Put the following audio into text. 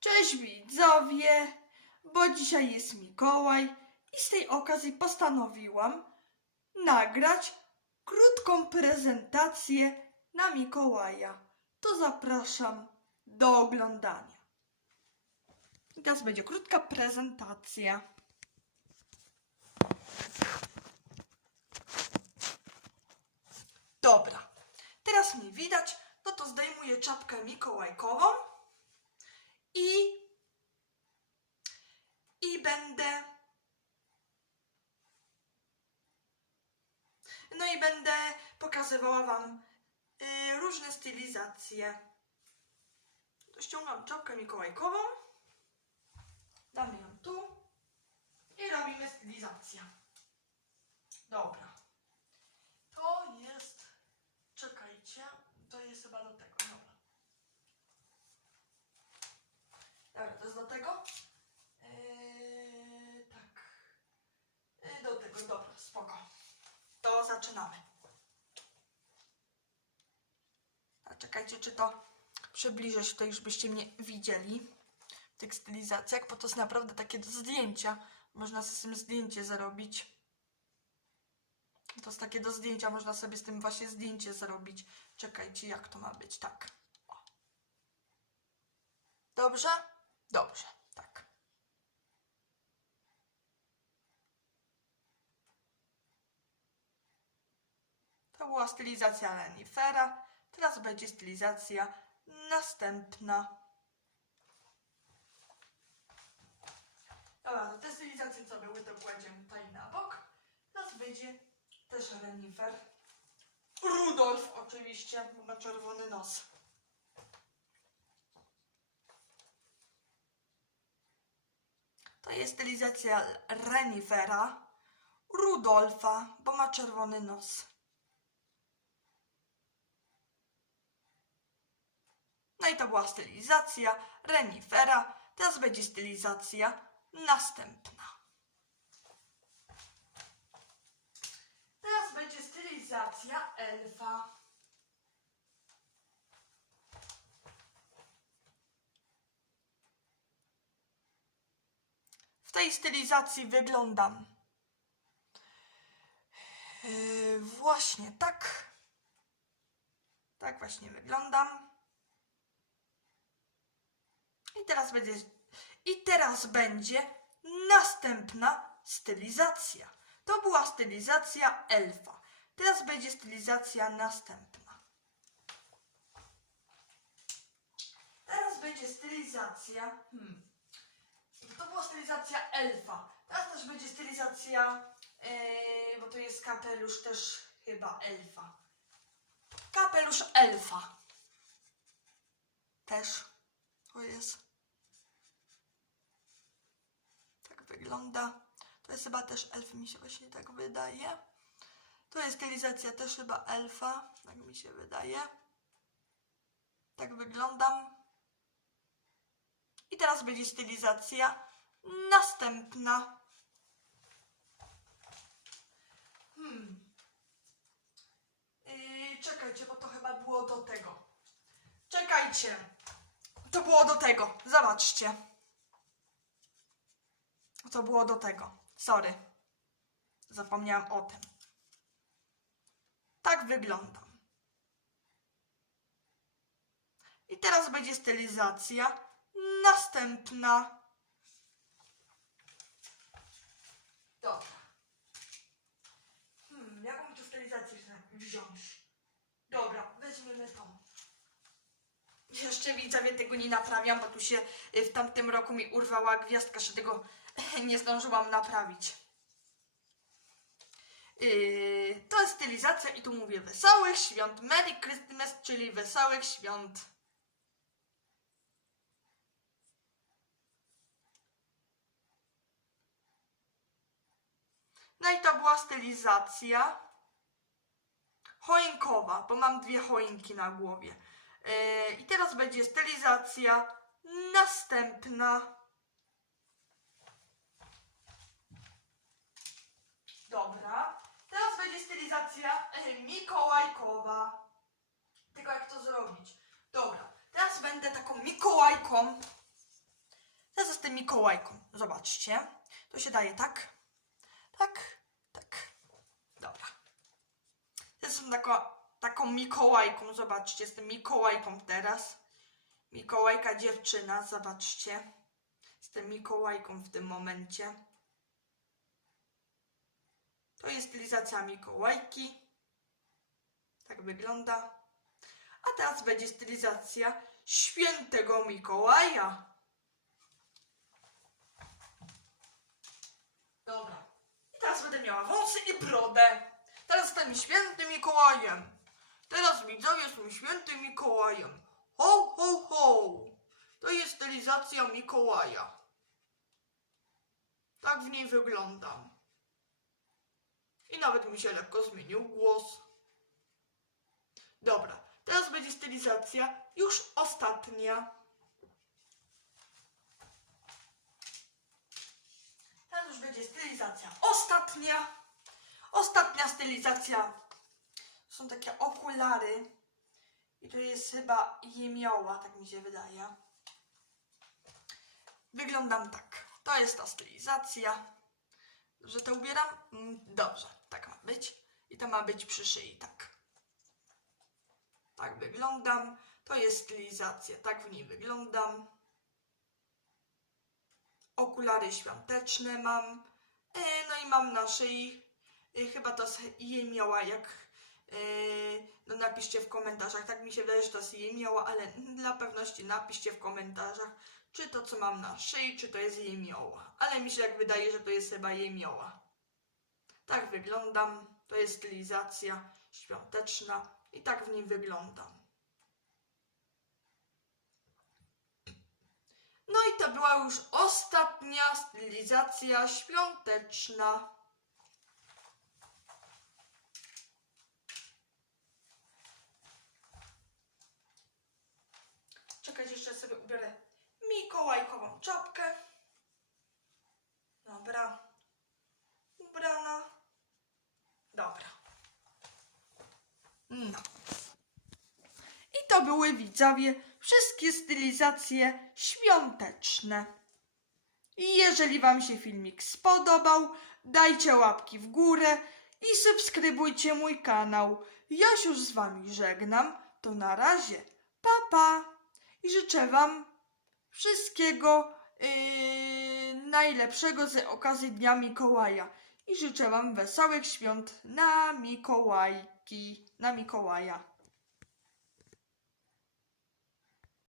Cześć widzowie, bo dzisiaj jest Mikołaj i z tej okazji postanowiłam nagrać krótką prezentację na Mikołaja. To zapraszam do oglądania. Teraz będzie krótka prezentacja. Dobra, teraz mnie widać, no to zdejmuję czapkę mikołajkową i i będę będę pokazywała wam y, różne stylizacje. Ściągam czapkę mikołajkową, damy ją tu i robimy stylizację. Dobra. To jest, czekajcie, to jest chyba do tego, dobra. Dobra, to jest do tego. Yy, tak. Yy, do tego, dobra, spoko. To zaczynamy. A czekajcie, czy to przybliżę się tutaj, już byście mnie widzieli w tych stylizacjach, bo to jest naprawdę takie do zdjęcia. Można sobie z tym zdjęcie zrobić. To jest takie do zdjęcia, można sobie z tym właśnie zdjęcie zrobić. Czekajcie, jak to ma być, tak. O. Dobrze? Dobrze, tak. To była stylizacja renifera. Teraz będzie stylizacja następna. Dobra, to te stylizacje, co były, to kładziemy tutaj na bok. Teraz będzie też renifer. Rudolf oczywiście, bo ma czerwony nos. To jest stylizacja renifera. Rudolfa, bo ma czerwony nos. No i to była stylizacja renifera. Teraz będzie stylizacja następna. Teraz będzie stylizacja elfa. W tej stylizacji wyglądam. Yy, właśnie tak. Tak właśnie wyglądam. I teraz będzie. I teraz będzie następna stylizacja. To była stylizacja elfa. Teraz będzie stylizacja następna. Teraz będzie stylizacja. Hmm. To była stylizacja elfa. Teraz też będzie stylizacja. Yy, bo to jest kapelusz też chyba elfa. Kapelusz elfa. Też. To jest. Tak wygląda. To jest chyba też elf, mi się właśnie tak wydaje. To jest stylizacja też chyba elfa, tak mi się wydaje. Tak wyglądam. I teraz będzie stylizacja następna. Hmm. Yy, czekajcie, bo to chyba było do tego. Czekajcie. To było do tego. Zobaczcie. To było do tego. Sorry. Zapomniałam o tym. Tak wyglądam. I teraz będzie stylizacja następna. Dobra. Hmm, jaką tu stylizację wziąć? Dobra, weźmiemy tą. Jeszcze widzowie tego nie naprawiam, bo tu się y, w tamtym roku mi urwała gwiazdka, że tego nie zdążyłam naprawić. Yy, to jest stylizacja i tu mówię wesołych świąt. Merry Christmas, czyli wesołych świąt. No i to była stylizacja choinkowa, bo mam dwie choinki na głowie. Yy, I teraz będzie stylizacja następna. Dobra. Teraz będzie stylizacja e, mikołajkowa. Tylko jak to zrobić? Dobra. Teraz będę taką mikołajką. tym Mikołajką. Zobaczcie. To się daje tak, tak, tak. Dobra. Jestem taką, taką Mikołajką, zobaczcie, jestem Mikołajką teraz. Mikołajka dziewczyna, zobaczcie. Jestem Mikołajką w tym momencie. To jest stylizacja Mikołajki. Tak wygląda. A teraz będzie stylizacja świętego Mikołaja. Dobra. I teraz będę miała wąsy i brodę. Teraz jestem świętym Mikołajem. Teraz widzowie są świętym Mikołajem. Ho, ho, ho. To jest stylizacja Mikołaja. Tak w niej wyglądam. I nawet mi się lekko zmienił głos. Dobra, teraz będzie stylizacja już ostatnia. Teraz już będzie stylizacja ostatnia. Ostatnia stylizacja. Są takie okulary. I to jest chyba jemioła, tak mi się wydaje. Wyglądam tak. To jest ta stylizacja. Że to ubieram? Mm, Dobrze, tak ma być. I to ma być przy szyi, tak. Tak wyglądam. To jest stylizacja, tak w niej wyglądam. Okulary świąteczne mam. E, no i mam na szyi. E, chyba to jest jemioła, jak. E, no napiszcie w komentarzach. Tak mi się wydaje, że to jest jemioła, ale dla pewności napiszcie w komentarzach, czy to co mam na szyi, czy to jest jemioła. Ale mi się jak wydaje, że to jest chyba jemioła. Tak wyglądam. To jest stylizacja świąteczna i tak w niej wyglądam. No i to była już ostatnia stylizacja świąteczna. Czekajcie, jeszcze sobie ubiorę mikołajkową czapkę. Dobra. Ubrana. Dobra. No. I to były widzowie wszystkie stylizacje świąteczne. I jeżeli Wam się filmik spodobał, dajcie łapki w górę i subskrybujcie mój kanał. Ja już z Wami żegnam. To na razie. Pa, pa. I życzę Wam wszystkiego yy, najlepszego z okazji Dnia Mikołaja. I życzę Wam wesołych świąt na Mikołajki, na Mikołaja.